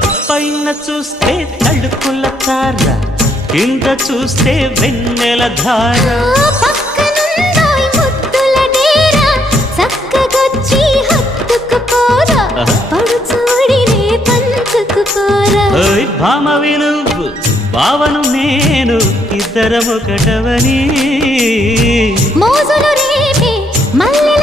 పైన చూస్తే తడుకుల తార, కింద చూస్తే వెన్నెల ధార. పక్కనుందోయ్ ముద్దుల డేరా, చక్కగొచ్చి హత్తుకుపోరా, పడు చూడినే పంచుకుపోరా. భామ వినువు భావను నేను, ఇద్దరమొకటవని మోజులు రేపే మల్లె